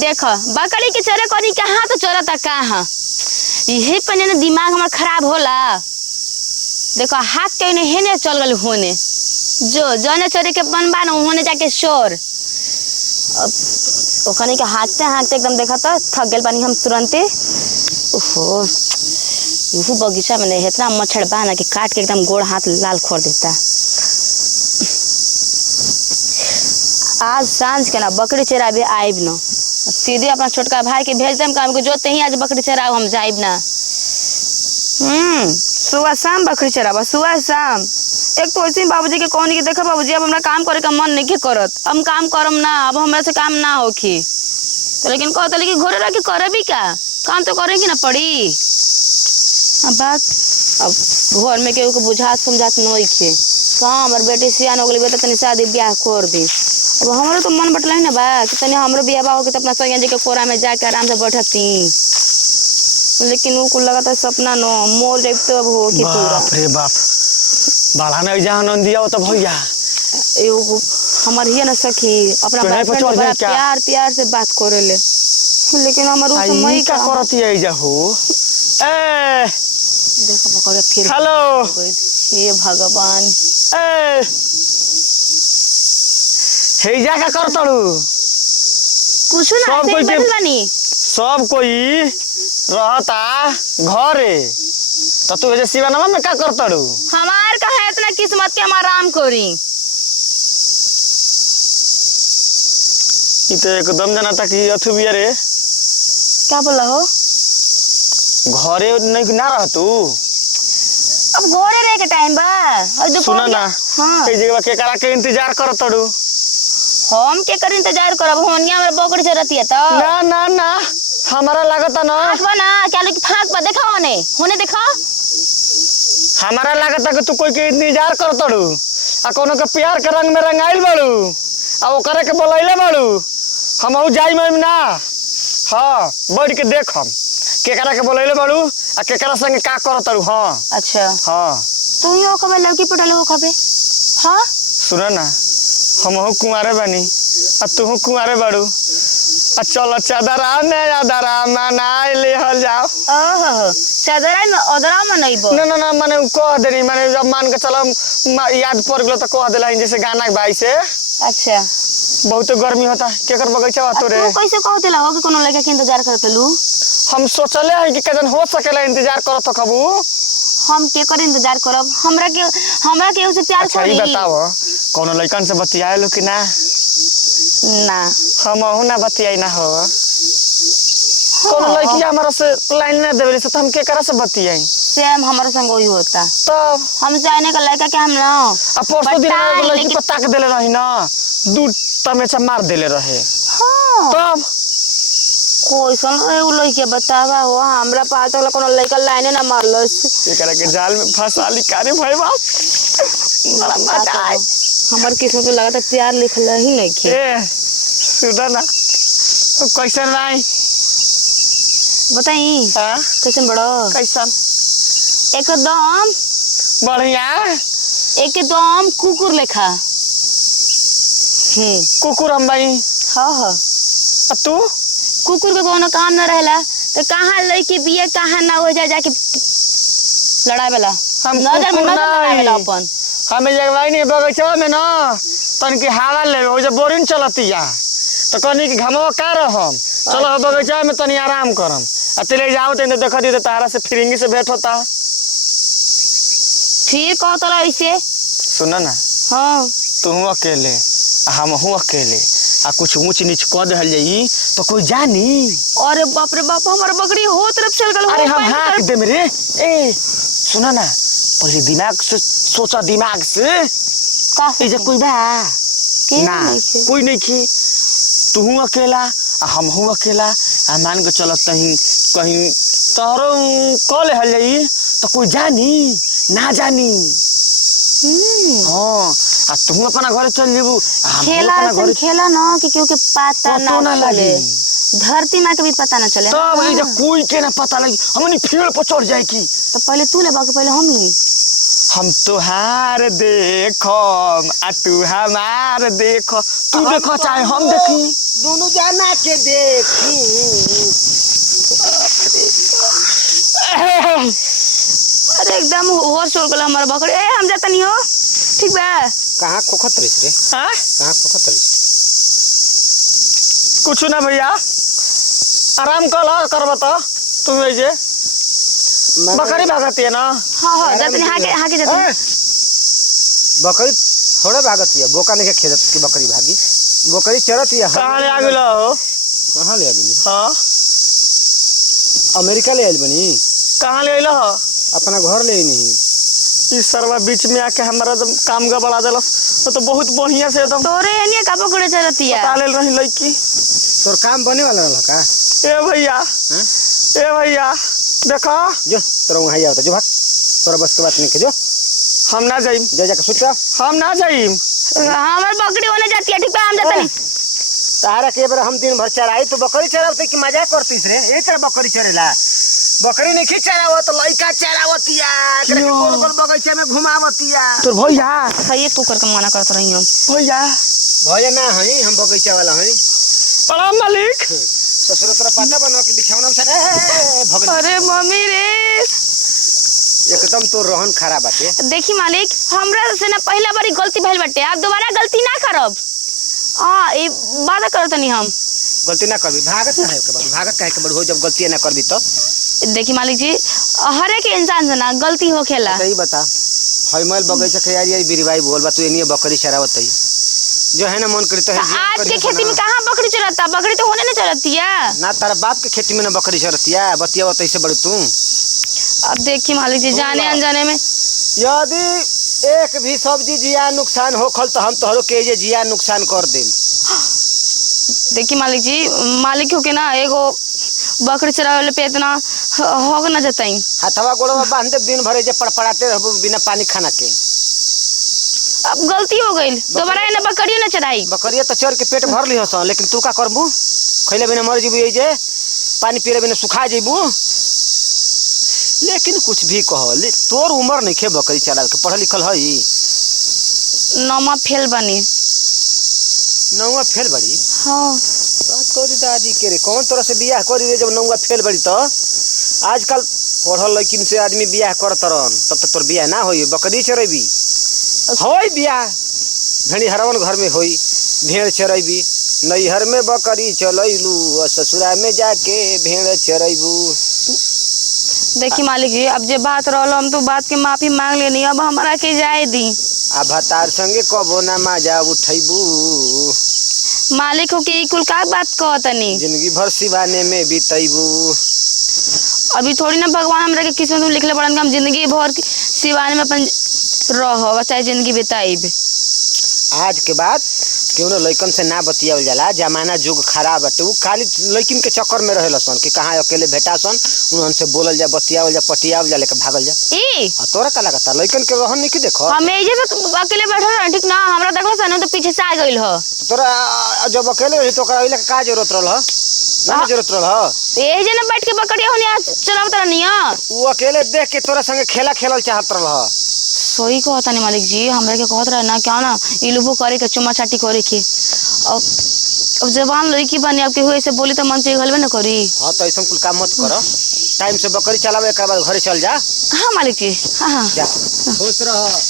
देखो बकरी के चरे करी कहाँ तो चरता कहाँ यही पने ना दिमाग हमार खराब होला। देखो हाथ के ने हेने चल गल होने जो जने चरे के बनबा ना होने जाके शोर ओखने के हाँकते हाँकते एकदम देखा तो थक गल पानी हम तुरंते। ओहो यू बगीचा में नहीं इतना मच्छर बा ना कि काट के एकदम गोड़ हाथ लाल खोर देता। आज सांझ के ना बकरी चरा भी आइब न सीधे अपना छोटका भाई के भेज देम काम के जोते ही आज बकरी चराव हम जाइब ना। सुबह शाम बकरी चरावा सुबह शाम। एक तो वैसे बाबूजी के कहनी कि देखो बाबूजी अब हमरा काम करे का मन नहीं करत हम काम करम ना अब हमरा से काम ना होखी तो लेकिन कहते लेकिन घरे रह के करे भी का काम तो करे की ना पड़ी। अब बात अब घर में केहू के बुझात समझात नहीं खे कहाँ हमार बेटी सियान हो गई बेटा तनी शादी ब्याह कर दी। अब हमारो तो मन बटल ना बा कि तनी हमरो ब्याह हो के तो अपना सैया जी के कोरा में जाके आराम से बैठती लेकिन वो कुल लगाता सपना नो मोर जब तो अब हो कि पूरा बाप रे बाप बाला में जहां नंदिया तो भैया एगो हमर ही ना सखी अपना बॉयफ्रेंड से बड़ा प्यार प्यार से बात करेले लेकिन हमर उस समय का करती है जा हो ए देखो पकड़ के फिर हेलो हे भगवान ए हे जा का करतड़ू कुछ ना ऐसे ही बैठल बानी सब कोई रहता घरे तो तू जे शिवानमा में का करतड़ू हमार का है इतना किस्मत के हम आराम करी। ई तो एकदम जना तक अथु बिया रे क्या बोला हो घरे नहीं ना रह तू अब घरे रह के टाइम बा और सुना ना हां कई जगह के करा के इंतजार करतड़ू हम के कर इंतजार करब होनिया में बकरी चरती है तो ना ना ना हमारा लागता ना आखबा ना क्या लोग फांक पर देखा होने देखा हमारा लागता कि तू कोई के इंतजार करतड़ू आ कोनो के प्यार के रंग में रंगाइल बाड़ू आ ओकरे के बोलैले बाड़ू हमहू जाई में ना हां बैठ के देखम केकरा के बोलैले बाड़ू आ केकरा संगे का करतड़ू। हां अच्छा हां तू ही ओकबे लड़की पटल हो खबे हां सुन ना हमहू कुंवारे बानी आ तूहू कुंवारे बाड़ू आ चल चादरा मना ले हल जाओ ओहो चादरा में ओदरा में नहीं बो ना ना ना माने कह देनी माने जब मान के चलम याद पड़ गेलो तो कह देला जैसे गाना के भाई से। अच्छा बहुत गर्मी होता केकर बगीचा बा तोरे तू कैसे कहते ला हो कि कोनो लड़का के इंतजार करते लू हम सोचले है कि कजन हो सकेला इंतजार करत कबू हम के कर इंतजार करब हमरा के उसे प्यार अच्छा करी बताओ कोनो लड़कन से बतियाए लो कि ना ना हमहू ना बतियाई ना हो कोनो लड़की हमारा से लाइन ना देबे से हम के करा से बतियाई सेम हमारे संग वही होता तब हम चाहने का लड़का के हम ना आ परसों दिन एगो लड़की पता के देले रही ना दू तमेचा मार देले रहे हां तब कोई सन एगो लड़की बतावा हो हमरा पास तक कोनो लड़का लाइन ना मारलस एकरा के जाल में फंसा ली कारे भाई बाप बड़ा मजा आए हमर किस्मत में लगाता प्यार लिखल ही नहीं खे ए सुधा ना कैसन भाई बताई हां कैसन बड़ो कैसन एकदम बढ़िया एकदम कुकुर लेखा कुकुर हम भाई हां हां आ तू कुकुर के कोनो काम ना रहेला तो कहां लड़की बिये कहां ना हो जाके लड़ाई वाला हम नजर में नजर लगावेला अपन हमें जगवाई नहीं बगीचा में ना तन की हवा ले हो जब बोरिंग चलतिया तो कहनी कि घमवा का रहम चलो बगीचा में तनी आराम करम आ तेरे जाओ तो देख दी तो तारा से फिरिंगी से भेंट होता फिर कहतला ऐसे सुन ना हां तू अकेले हमहू अकेले आ कुछ ऊंच नीच कह दहल जाई तो कोई जानी अरे बाप रे बाप हमार बकरी हो तरफ चल गल अरे हम हाँक दे मेरे ए सुना ना पहले दिमाग से सोचा दिमाग से का जे कोई बा ना कोई नहीं की तू अकेला आ हमहू अकेला आ मान के चलत कहीं तोहरो कॉल हल जाई तो कोई जानी ना जानी हां आ तू अपना घर चल जेबू खेला ना कि क्यों के पता ना चले धरती मां के भी पता ना चले तब ये कोई के ना पता लगी हमनी पेड़ पर चढ़ जाए की तो पहले तू ले बाकी पहले हम ली हम तुहार देखम आ तू हमार देखो तू देखो चाहे हम देखी दोनों जाना के देखी। अरे एकदम होश छोड़ गला हमारा बकरी। ए हम जाता नहीं हो ठीक बा। कहाँ खोखत रही रे? हाँ कहाँ खोखत रही? कुछ ना भैया, आराम कर बता तुम ऐसे बकरी भागती है ना। हाँ हाँ जाता नहीं हाँ के जाता नहीं। बकरी थोड़ा भागत है, बोका नहीं के खेलत की बकरी भागी। बकरी चरत है। कहाँ ले आ गेला हो? कहाँ ले आ गेली? हाँ अमेरिका ले आइल बनी। कहाँ ले अइला हो? अपना घर ले नहीं। इस सरवा बीच में आके हमारा एकदम काम गड़बड़ा देलस। तो बहुत बढ़िया से एकदम तोरे एनिया का पकड़े चलतिया। बता ले रही लड़की। तोर काम बने वाला रहल का? ए भैया हैं? ए भैया देखो जो तोरा वहाँ ही आवता जो भाग। तोरा बस के बात नहीं के जो। हम ना जाइम। जा जाके सुत जा। हम ना जाइम। हमार बकरी होने जाती है ठीक बा हम जाता नहीं। तारा के बार हम दिन भर चराई तो बकरी चरावते की मजाक करतीस रे। ए तेरा बकरी चरेला। बकरी नहीं चरावत तो लइका चरावतिया। एकरा के गोल गोल बगीचे में घुमावतिया। तोर भैया सही तू करके मना करत रही हम। भैया भैया ना हई, हम बगीचा वाला हई। प्रणाम मालिक। ससुर तोरा पता बनो कि बिछौना में ए भगल। अरे मम्मी रे एकदम तो रोहन खराब बाटे। देखी मालिक हमरा से ना पहला बारी गलती भइल बाटे। आप दोबारा गलती ना करब। हां ई वादा करत नहीं हम। गलती ना करबी। भागत काहे के बाद? भागत काहे के बाद हो जब गलती ना करबी तो? देखी मालिक जी हर एक इंसान से ना गलती होखेला। सही बता। हई मल बगीचा के यारी बिरवाई बोल बा तू एनिए बकरी चरावत हई। जो है ना मन करी तो है। आज के खेती में कहाँ बकरी चलता? बकरी तो होने नहीं चलती है ना। तारा बाप के खेती में ना बकरी चरतिया। बतिया तैसे बड़ तू। अब देखी मालिक जी जाने अनजाने में यदि एक भी सब्जी जिया नुकसान होखल तो हम तोहरो के जे जिया नुकसान कर देम। देखी मालिक जी मालिक हो के ना एगो बकरी चरावे पे इतना होग ना जताई। हाथवा गोड़वा बांध दे दिन भर जे पड़पड़ाते रहबो बिना पानी खाना के। अब गलती हो गई दोबारा ना बकरी ना चराई। बकरिया तो चर के पेट भर ली हस लेकिन तू का करबू? खइले बिना मर जेबू। जे पानी पीले बिना सुखा जेबू। लेकिन कुछ भी कहो ले तोर उम्र नहीं खे बकरी चरा के। पढ़ल लिखल हई? नौमा फेल बनी। नौवा फेल बड़ी? हाँ तोरी दादी के रे कौन तरह से बियाह करी रे जब नौवा फेल बड़ी? तो आजकल पढ़ल लेकिन से आदमी बियाह करत रहन तब तक तोर बियाह ना होई। बकरी चरेबी होई बियाह। भेड़ी हरवन घर में होई भेड़ चरेबी। नैहर में बकरी चलैलू और ससुरा में जाके भेड़ चरेबू। देखी मालिक जी अब जे बात रहल हम तो बात के माफी मांग लेनी। अब हमारा के जाए दी। आ भतार संगे कबो ना मजा उठैबू। मालिक हो के कुल का बात कहतनी। जिंदगी भर सिवाने में बितैबू। अभी थोड़ी ना भगवान हमरा के किस्मत में लिखले पड़न हम जिंदगी भर सिवाने में अपन रह चाहे जिंदगी बिताइब। आज के बाद क्यों ना लइकन से ना बतियावल जाला। जमाना जुग खराब बाटे। उ खाली लइकिन के चक्कर में रहेला सन कि कहाँ अकेले भेटा सन उनन से बोलल जा बतियावल जा पटियावल जा लेके भागल जा। ई तोरा का लगता लइकन के रहन नहीं कि देखो। हम एजे पे अकेले बैठल रह ठीक ना हमरा देखो सन तो पीछे से आ गइल ह। तोरा जब अकेले रही तो ओकरा का जरूरत रहल? ना जरूरत रहल। एजे ना बैठ के बकरिया होने चलावत रहनी ह। उ अकेले देख के तोरा संगे खेला खेलल चाहत रहल। सही कहता नहीं मालिक जी हमरा के कहत रहे ना क्या ना इलुबो करे के चुमा चाटी करे के। अब जवान लड़की बने अब के हुए से बोली तो मन से घलबे ना करी। हां तो ऐसा कुल काम मत करो। टाइम से बकरी चलावे एक बार घरे चल जा। हाँ मालिक जी हाँ हाँ जा खुश रह।